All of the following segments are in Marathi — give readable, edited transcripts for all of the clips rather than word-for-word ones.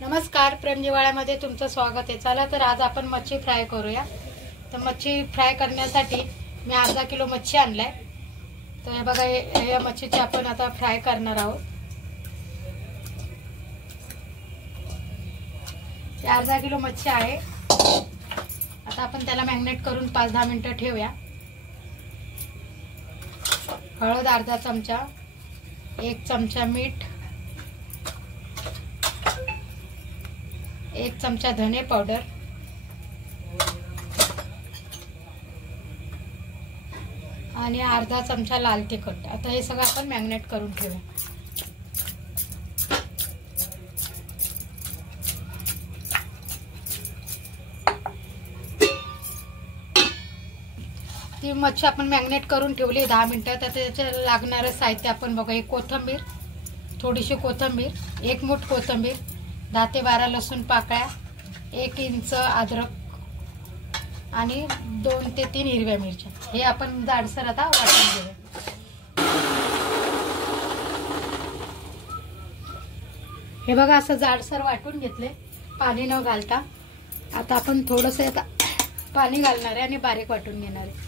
नमस्कार, प्रेम जिव्हाळ्यामध्ये तुमचं स्वागत आहे। चला तर आज आपण मच्छी फ्राय करूया। तर मच्छी फ्राय करण्यासाठी मी अर्धा किलो मच्छी आणलाय। तर हे बघा, या मच्छीची आपण आता फ्राय करणार आहोत। हे अर्धा किलो मच्छी आहे। आता आपण त्याला मॅरिनेट करून 5-10 मिनिटं ठेवूया। हळद अर्धा चमचा, 1 चमचा मीठ, 1 चमचा धने पावडर, आणि अर्धा चमचा लाल तिखट। आता हे सगळं आपण मॅरिनेट करून ठेवूया। ती मच्छी आपण मॅरिनेट करून ठेवली 10 मिनिटं। तर त्याचे लागणारे साहित्य आपण बघा। एक कोथिंबीर, थोडीशी कोथिंबीर, 1 मूठ कोथिंबीर, 10 ते 12 लसूण पाकळ्या, 1 इंच अद्रक आणि 2 ते 3 हिरव्या मिरच्या। हे आपण जाडसर आता वाटून घेऊया। हे बघा, असं जाडसर वाटून घेतले, पाणी न घालता। आता आपण थोडंसं आता पाणी घालणार आहे आणि बारीक वाटून घेणार आहे।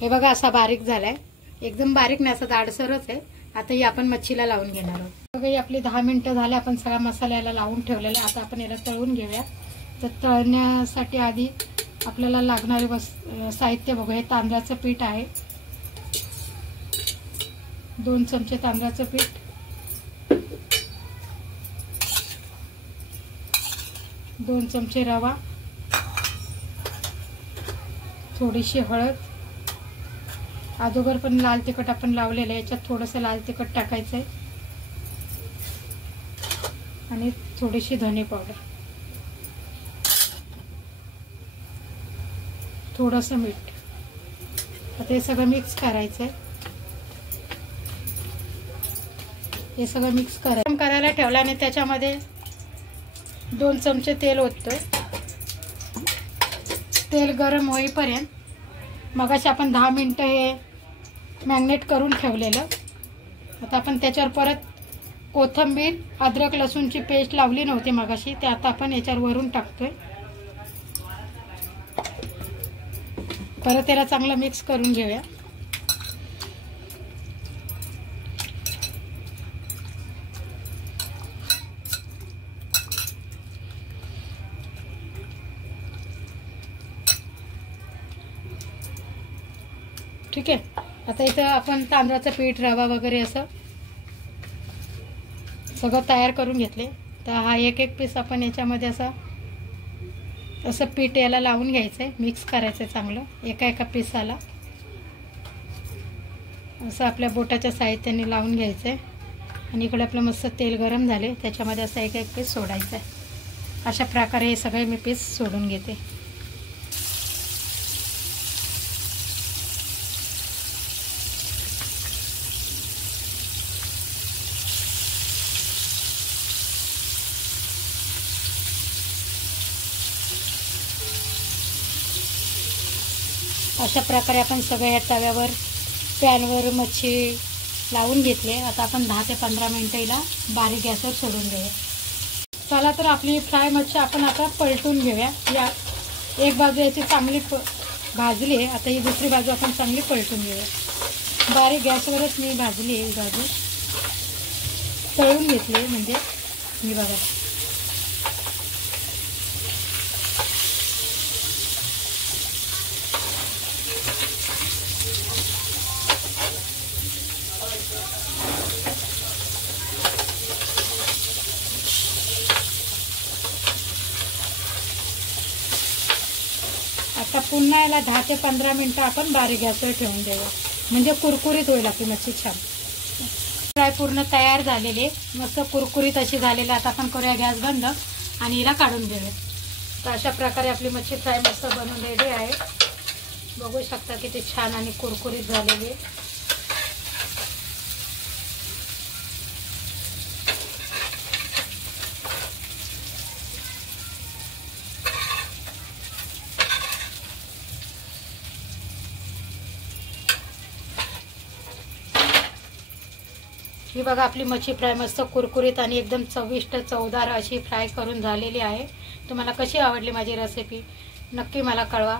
हे बघा, असा बारीक झालाय, एकदम बारीक नाही, असं जाडसरच आहे। आता ही आपण मच्छीला लावून घेणार आहोत। बघा, ही आपली 10 मिनिटं झाले, आपण सगळा मसाला याला लावून ठेवलेला आहे। आता आपण याला तळून घेऊया। तर तळण्यासाठी आधी आपल्याला लागणारे साहित्य बघू। हे तांदळाचं पीठ आहे, 2 चमचे तांदळाचं पीठ, 2 चमचे रवा, थोडीशी हळद, अगोदर पण लाल तिखट आपण लावलेलं आहे, याच्यात थोडंसं लाल तिखट टाकायचंय, आणि थोडीशी धने पावडर, थोडंसं मीठ। आता हे सगळं मिक्स करायचंय। हे सगळं मिक्स करायला ठेवलं आणि त्याच्यामध्ये 2 चमचे तेल ओततोय। तेल गरम होईपर्यंत मगाशी आपण 10 मिनिटं हे मॅरिनेट करून ठेवलेलं। आता आपण त्याच्यावर परत कोथिंबीर, अद्रक लसूणची पेस्ट लावली नव्हती मगाशी, ते आता आपण याच्यावर वरून टाकतोय। परत त्याला चांगलं मिक्स करून घेऊया। ठीक आहे। आता इथं आपण तांदळाचं पीठ, रवा वगैरे असं सगळं तयार करून घेतले। तर हा एक पीस आपण याच्यामध्ये असं पीठ याला लावून घ्यायचंय, मिक्स करायचंय चांगलं एका पीसाला। असं आपल्या बोटाच्या साहित्याने लावून घ्यायचंय, आणि इकडे आपलं मस्त तेल गरम झाले, त्याच्यामध्ये असं एक पीस सोडायचं आहे। अशा प्रकारे हे सगळे मी पीस सोडून घेते। अशा प्रकारे आपण सगळ्या तव्यावर, पॅनवर मच्छी लावून घेतले। आता आपण 10 ते 15 मिनिटं हिला बारीक गॅसवर सोडून देऊया। चला तर आपली फ्राय मच्छी आपण आता पलटून घेऊया। या एक बाजू याची चांगली भाजली आहे, आता ही दुसरी बाजू आपण चांगली पलटून घेऊया। बारीक गॅसवरच मी भाजली आहे, ही बाजू तळून घेतली म्हणजे मी बघा। आता पुन्हा याला 10 ते 15 मिनिटं आपण बारीक गॅसवर ठेवून देऊया, म्हणजे कुरकुरीत होईल आपली मच्छी छान। फ्राय पूर्ण तयार झालेली, मस्त कुरकुरीत अशी झालेली। आता आपण करूया गॅस बंद आणि हिला काढून घेऊया। तर अशा प्रकारे आपली मच्छी फ्राय मस्त बनवून रेडी आहे। बघू शकता किती छान आणि कुरकुरीत झालेली आहे। ही बघा आपली मच्छी फ्राय मस्त कुरकुरीत आणि एकदम चविष्ट चवदार अशी फ्राय करून झालेली आहे। तुम्हाला कशी आवडली माझी रेसिपी नक्की मला कळवा।